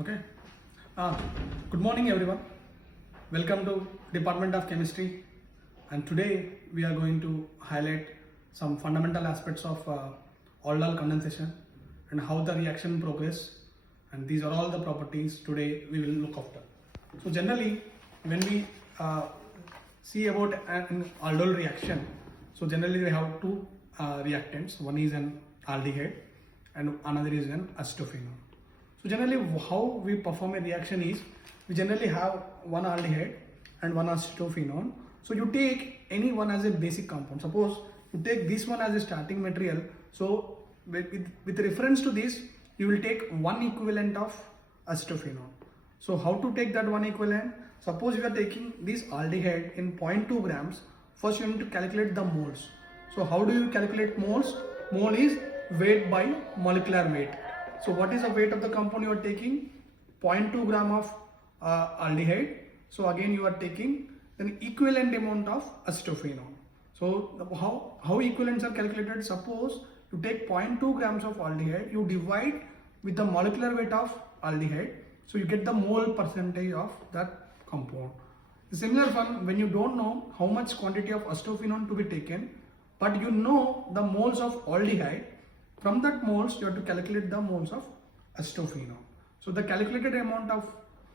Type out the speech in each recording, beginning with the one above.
Okay. Good morning, everyone. Welcome to Department of Chemistry. And today we are going to highlight some fundamental aspects of Aldol condensation and how the reaction progress. And these are all the properties today we will look after. So generally, when we see about an aldol reaction, so generally we have two reactants. One is an aldehyde and another is an acetophenone. So generally how we perform a reaction is, we generally have one aldehyde and one acetophenone. So you take any one as a basic compound. Suppose you take this one as a starting material. So with reference to this, you will take one equivalent of acetophenone. So how to take that one equivalent? Suppose you are taking this aldehyde in 0.2 grams. First you need to calculate the moles. So how do you calculate moles? Mole is weight by molecular weight. So what is the weight of the compound you are taking? 0.2 gram of aldehyde. So again you are taking an equivalent amount of acetophenone. So how equivalents are calculated? Suppose you take 0.2 grams of aldehyde, you divide with the molecular weight of aldehyde. So you get the mole percentage of that compound. The similar one, when you don't know how much quantity of acetophenone to be taken, but you know the moles of aldehyde, from that moles you have to calculate the moles of acetophenone. So the calculated amount of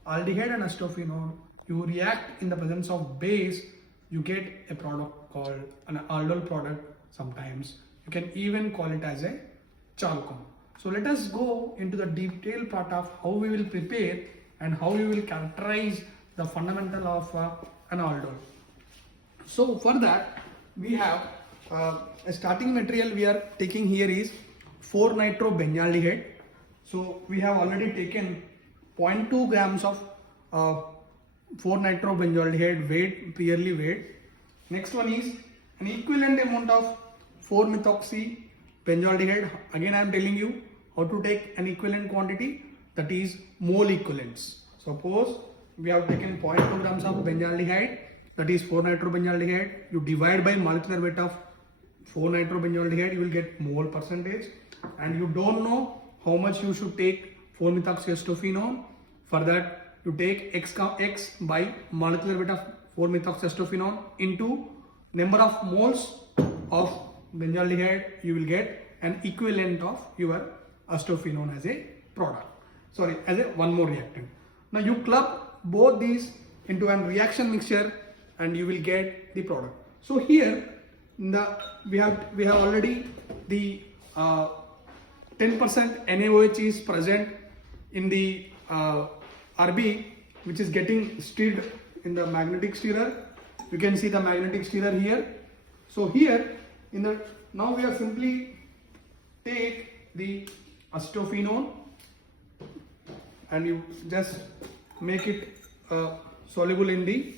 aldehyde and acetophenone, you react in the presence of base, you get a product called an aldol product. Sometimes you can even call it as a Chalcone. So let us go into the detailed part of how we will prepare and how we will characterize the fundamental of an aldol. So for that we have a starting material we are taking here is 4-nitrobenzaldehyde. So we have already taken 0.2 grams of 4-nitrobenzaldehyde weight, purely weight. Next one is an equivalent amount of 4-methoxybenzaldehyde. Again I am telling you how to take an equivalent quantity, that is mole equivalents. Suppose we have taken 0.2 grams of benzaldehyde, that is 4-nitrobenzaldehyde. You divide by molecular weight of 4-nitrobenzaldehyde, you will get mole percentage. And you don't know how much you should take 4-methoxyacetophenone. For that you take x by molecular weight of 4-methoxyacetophenone into number of moles of benzaldehyde. You will get an equivalent of your acetophenone as a product. Sorry, as a one more reactant. Now you club both these into a reaction mixture and you will get the product. So here we have already the 10% NaOH is present in the RB, which is getting stirred in the magnetic stirrer. You can see the magnetic stirrer here. So here now we are simply take the acetophenone and you just make it soluble in the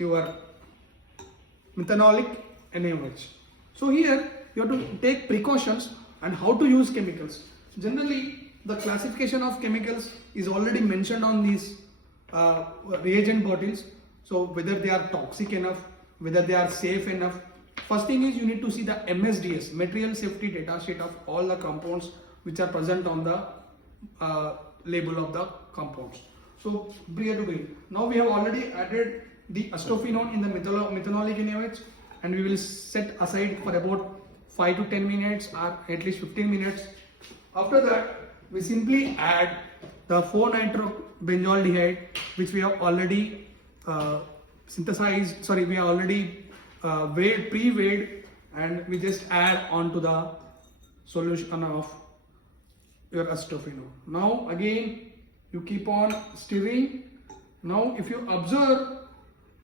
your methanolic NaOH. So here you have to take precautions and how to use chemicals. Generally the classification of chemicals is already mentioned on these reagent bottles. So whether they are toxic enough, whether they are safe enough. First thing is you need to see the MSDS, material safety data sheet of all the compounds which are present on the label of the compounds. So prior to green. Now we have already added the acetophenone in the methanolic NaOH and we will set aside for about 5 to 10 minutes or at least 15 minutes. After that we simply add the 4-nitrobenzaldehyde which we have already pre-weighed, and we just add onto the solution of your acetophenone. Now again you keep on stirring. Now if you observe